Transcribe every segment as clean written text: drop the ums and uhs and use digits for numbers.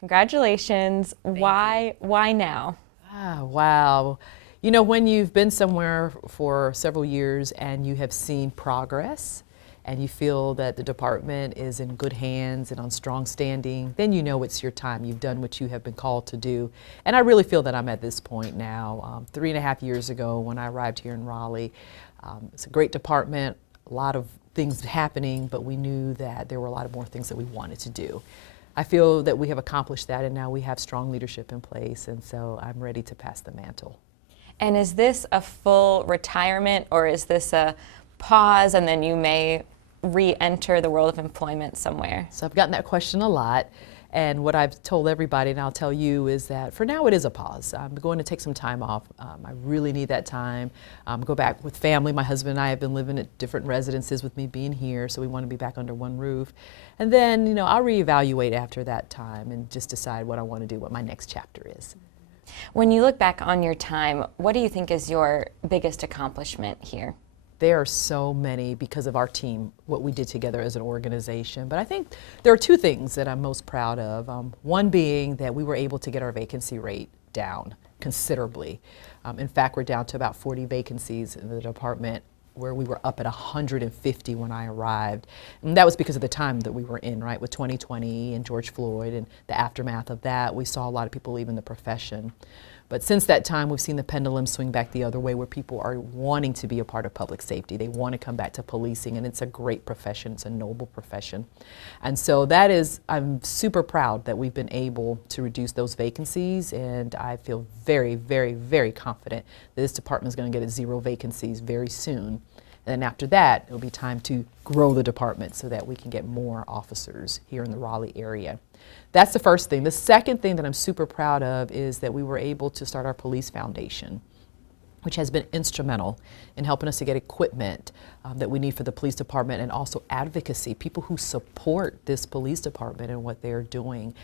Congratulations. Why now? Ah, wow. You know, when you've been somewhere for several years and you have seen progress and you feel that the department is in good hands and on strong standing, then you know it's your time. You've done what you have been called to do. And I really feel that I'm at this point now. 3.5 years ago when I arrived here in Raleigh, it's a great department, a lot of things happening, but we knew that there were a lot of more things that we wanted to do. I feel that we have accomplished that, and now we have strong leadership in place, and so I'm ready to pass the mantle. And is this a full retirement, or is this a pause and then you may re-enter the world of employment somewhere? So I've gotten that question a lot, and what I've told everybody, and I'll tell you, is that for now it is a pause. I'm going to take some time off. I really need that time. Go back with family. My husband and I have been living at different residences with me being here, so we want to be back under one roof. And then, you know, I'll reevaluate after that time and just decide what I want to do, what my next chapter is. When you look back on your time, what do you think is your biggest accomplishment here? There are so many because of our team, what we did together as an organization. But I think there are two things that I'm most proud of. One being that we were able to get our vacancy rate down considerably. In fact, we're down to about 40 vacancies in the department, where we were up at 150 when I arrived. And that was because of the time that we were in, right? With 2020 and George Floyd and the aftermath of that, we saw a lot of people leaving the profession. But since that time, we've seen the pendulum swing back the other way, where people are wanting to be a part of public safety. They want to come back to policing, and it's a great profession. It's a noble profession. And so that is, I'm super proud that we've been able to reduce those vacancies, and I feel very, very, very confident that this department is going to get 0 vacancies very soon. And then after that, it'll be time to grow the department so that we can get more officers here in the Raleigh area. That's the first thing. The second thing that I'm super proud of is that we were able to start our police foundation, which has been instrumental in helping us to get equipment that we need for the police department, and also advocacy, people who support this police department and what they're doing.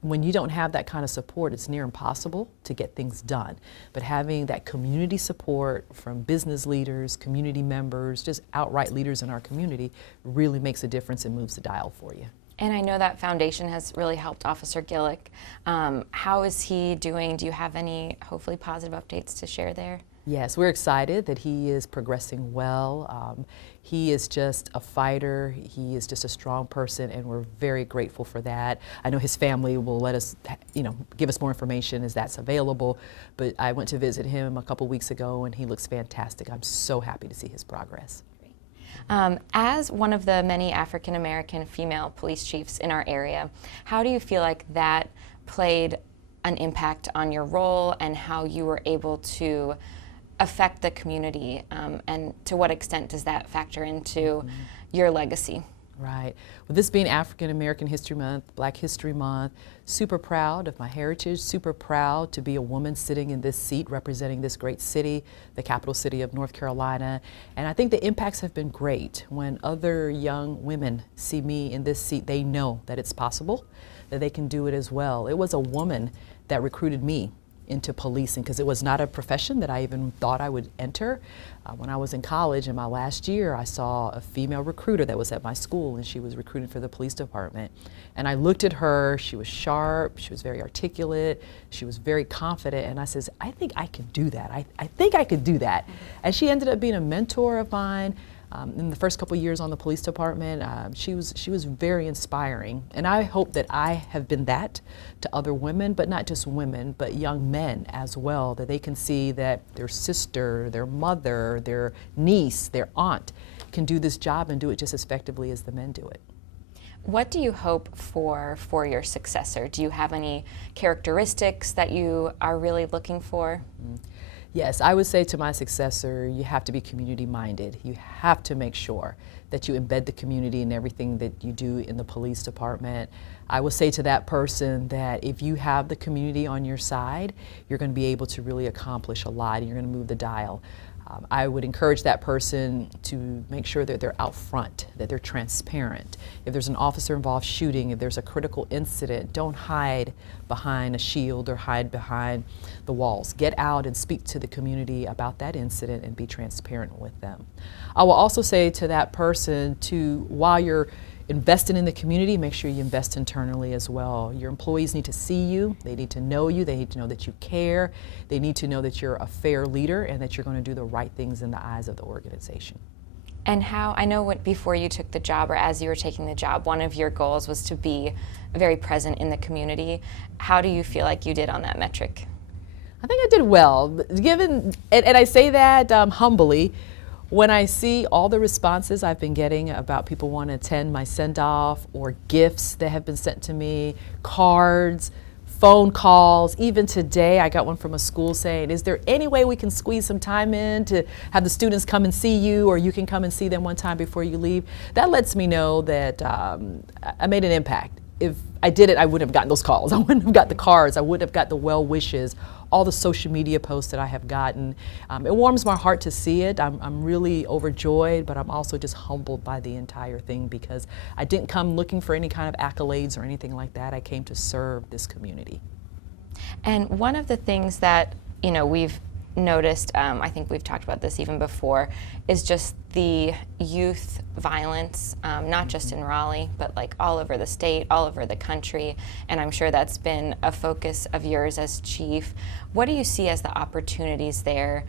When you don't have that kind of support, it's near impossible to get things done. But having that community support from business leaders, community members, just outright leaders in our community really makes a difference and moves the dial for you. And I know that foundation has really helped Officer Gillick. How is he doing? Do you have any hopefully positive updates to share there? Yes, we're excited that he is progressing well. He is just a fighter. He is just a strong person, and we're very grateful for that. I know his family will let us, give us more information as that's available. But I went to visit him a couple weeks ago, and he looks fantastic. I'm so happy to see his progress. As one of the many African-American female police chiefs in our area, how do you feel like that played an impact on your role and how you were able to affect the community, and to what extent does that factor into your legacy? Right. With this being African American History Month, Black History Month, super proud of my heritage, super proud to be a woman sitting in this seat representing this great city, the capital city of North Carolina. And I think the impacts have been great. When other young women see me in this seat, they know that it's possible, that they can do it as well. It was a woman that recruited me into policing, because it was not a profession that I even thought I would enter. When I was in college in my last year, I saw a female recruiter that was at my school, and she was recruiting for the police department. And I looked at her, she was sharp, she was very articulate, she was very confident, and I says, I think I can do that. I think I could do that. And she ended up being a mentor of mine. In the first couple years on the police department, she was very inspiring, and I hope that I have been that to other women, but not just women, but young men as well, that they can see that their sister, their mother, their niece, their aunt can do this job and do it just as effectively as the men do it. What do you hope for your successor? Do you have any characteristics that you are really looking for? Yes, I would say to my successor, you have to be community-minded. You have to make sure that you embed the community in everything that you do in the police department. I would say to that person that if you have the community on your side, you're going to be able to really accomplish a lot, and you're going to move the dial. I would encourage that person to make sure that they're out front, that they're transparent. If there's an officer involved shooting, if there's a critical incident, don't hide behind a shield or hide behind the walls. Get out and speak to the community about that incident and be transparent with them. I will also say to that person while you're investing in the community, make sure you invest internally as well. Your employees need to see you, they need to know you, they need to know that you care, they need to know that you're a fair leader and that you're going to do the right things in the eyes of the organization. And how, I know before you took the job or as you were taking the job, one of your goals was to be very present in the community. How do you feel like you did on that metric? I think I did well, given, and I say that humbly. When I see all the responses I've been getting about people wanting to attend my send-off or gifts that have been sent to me, cards, phone calls, even today I got one from a school saying, is there any way we can squeeze some time in to have the students come and see you, or you can come and see them one time before you leave? That lets me know that I made an impact. If I did it, I wouldn't have gotten those calls. I wouldn't have got the cards. I wouldn't have got the well wishes, all the social media posts that I have gotten. It warms my heart to see it. I'm really overjoyed, but I'm also just humbled by the entire thing, because I didn't come looking for any kind of accolades or anything like that. I came to serve this community. And one of the things that, you know, we've noticed, I think we've talked about this even before, is just the youth violence, not just in Raleigh, but like all over the state, all over the country, and I'm sure that's been a focus of yours as chief. What do you see as the opportunities there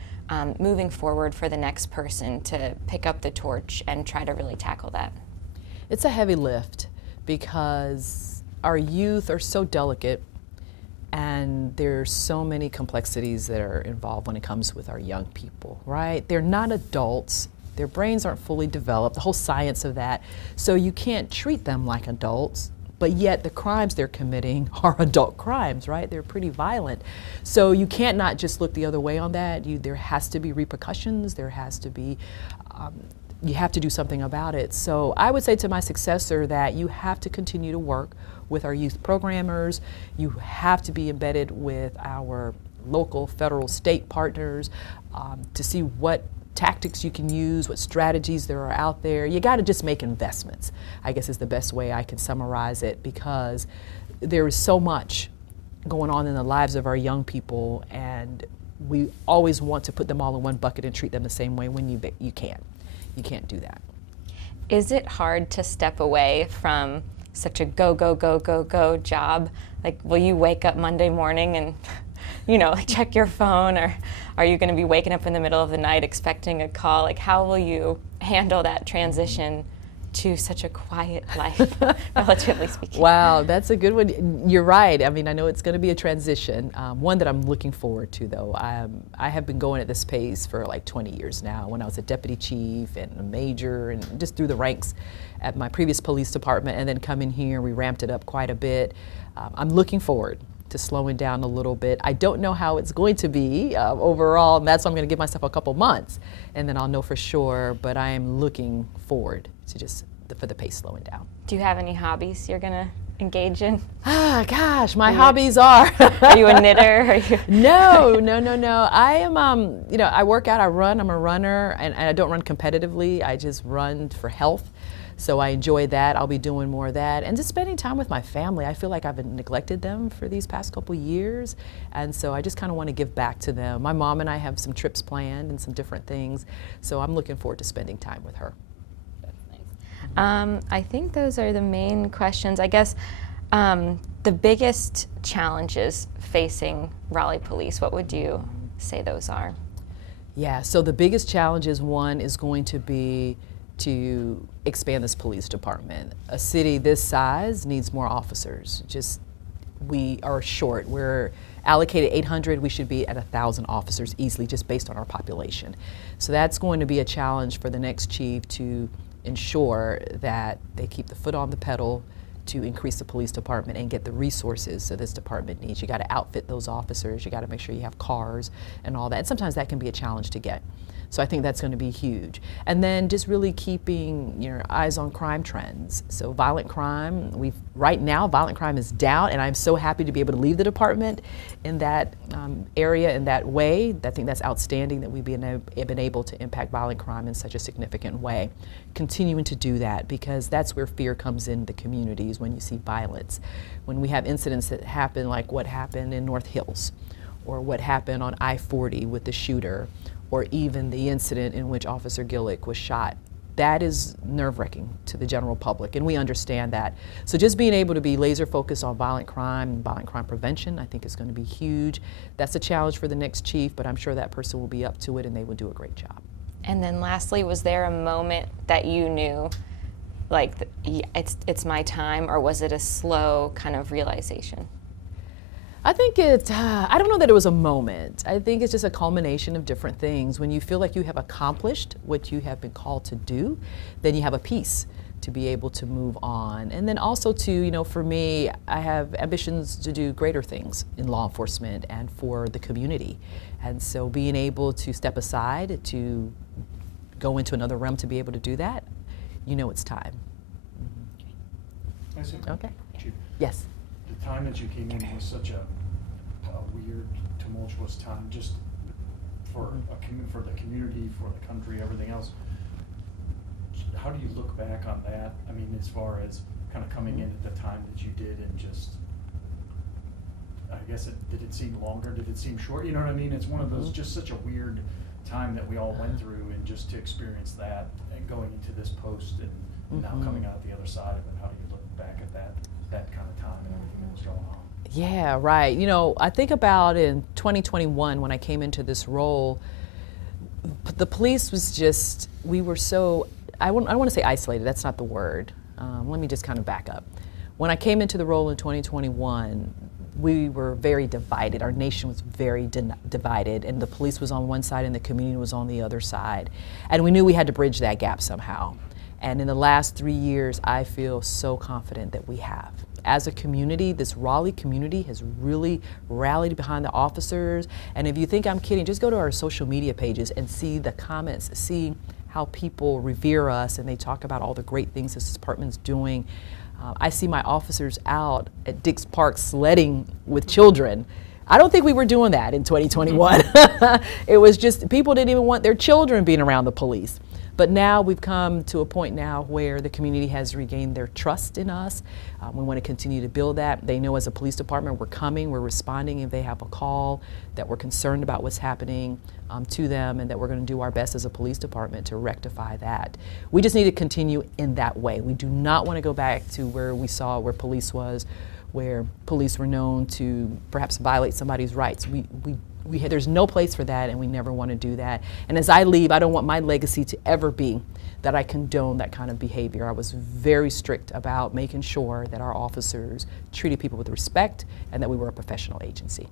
moving forward for the next person to pick up the torch and try to really tackle that? It's a heavy lift, because our youth are so delicate, and there's so many complexities that are involved when it comes with our young people, right? They're not adults. Their brains aren't fully developed, the whole science of that. So you can't treat them like adults, but yet the crimes they're committing are adult crimes, right? They're pretty violent. So you can't not just look the other way on that. There has to be repercussions. There has to be, you have to do something about it. So I would say to my successor that you have to continue to work with our youth programmers. You have to be embedded with our local, federal, state partners to see what tactics you can use, what strategies there are out there. You got to just make investments, I guess is the best way I can summarize it, because there is so much going on in the lives of our young people, and we always want to put them all in one bucket and treat them the same way when you can't. You can't do that. Is it hard to step away from such a go, go, go, go, go job? Like, will you wake up Monday morning and, you know, like check your phone, or are you going to be waking up in the middle of the night expecting a call? Like, how will you handle that transition to such a quiet life, relatively speaking? Wow, that's a good one. You're right. I mean, I know it's going to be a transition, one that I'm looking forward to, though. I have been going at this pace for like 20 years now. When I was a deputy chief and a major and just through the ranks at my previous police department, and then coming here, we ramped it up quite a bit. I'm looking forward to slowing down a little bit. I don't know how it's going to be overall, and that's why I'm going to give myself a couple months, and then I'll know for sure, but I am looking forward to just for the pace slowing down. Do you have any hobbies you're going to engage in? Ah, gosh, my hobbies are. Are you a knitter? Are you No. I am, you know, I work out, I run, I'm a runner, and I don't run competitively. I just run for health. So I enjoy that. I'll be doing more of that. And just spending time with my family. I feel like I've neglected them for these past couple years. And so I just kind of want to give back to them. My mom and I have some trips planned and some different things. So I'm looking forward to spending time with her. I think those are the main questions. I guess the biggest challenges facing Raleigh Police, what would you say those are? Yeah, so the biggest challenges, one is going to be to expand this police department. A city this size needs more officers. Just, we are short. We're allocated 800, we should be at 1,000 officers easily, just based on our population. So that's going to be a challenge for the next chief, to ensure that they keep the foot on the pedal to increase the police department and get the resources that this department needs. You got to outfit those officers, you got to make sure you have cars and all that. And sometimes that can be a challenge to get. So I think that's going to be huge. And then just really keeping your eyes on crime trends. So violent crime, right now violent crime is down, and I'm so happy to be able to leave the department in that area in that way. I think that's outstanding that we've been able to impact violent crime in such a significant way. Continuing to do that, because that's where fear comes in the communities when you see violence. When we have incidents that happen like what happened in North Hills, or what happened on I-40 with the shooter, or even the incident in which Officer Gillick was shot that is nerve-wracking to the general public, and we understand that. So just being able to be laser focused on violent crime and violent crime prevention, I think is going to be huge. That's a challenge for the next chief, but I'm sure that person will be up to it and they will do a great job. And then lastly, was there a moment that you knew, like, it's my time, or was it a slow kind of realization? I think I don't know that it was a moment. I think it's just a culmination of different things. When you feel like you have accomplished what you have been called to do, then you have a peace to be able to move on. And then also to, you know, for me, I have ambitions to do greater things in law enforcement and for the community. And so being able to step aside, to go into another realm to be able to do that, you know it's time. I see. Okay. Chief, Yes. the time that you came in was such a weird, tumultuous time, just for for the community, for the country, everything else. How do you look back on that? I mean, as far as kind of coming in at the time that you did, and just, I guess, did it seem longer? Did it seem short? You know what I mean? It's one of those, just such a weird time that we all went through, and just to experience that and going into this post and now coming out the other side of it. How do you look back at that kind of time and everything that was going on? Yeah, right. You know, I think about in 2021 when I came into this role, the police was just, we were so, I don't want to say isolated, that's not the word. Let me just kind of back up. When I came into the role in 2021, we were very divided. Our nation was very divided, and the police was on one side and the community was on the other side. And we knew we had to bridge that gap somehow. And in the last 3 years, I feel so confident that we have. As a community, this Raleigh community has really rallied behind the officers. And if you think I'm kidding, just go to our social media pages and see the comments, see how people revere us, and they talk about all the great things this department's doing. I see my officers out at Dix Park sledding with children. I don't think we were doing that in 2021. It was just, people didn't even want their children being around the police. But now we've come to a point now where the community has regained their trust in us. We want to continue to build that. They know as a police department we're coming, we're responding if they have a call, that we're concerned about what's happening to them, and that we're going to do our best as a police department to rectify that. We just need to continue in that way. We do not want to go back to where we saw where police was, where police were known to perhaps violate somebody's rights. There's no place for that, and we never want to do that. And as I leave, I don't want my legacy to ever be that I condone that kind of behavior. I was very strict about making sure that our officers treated people with respect and that we were a professional agency.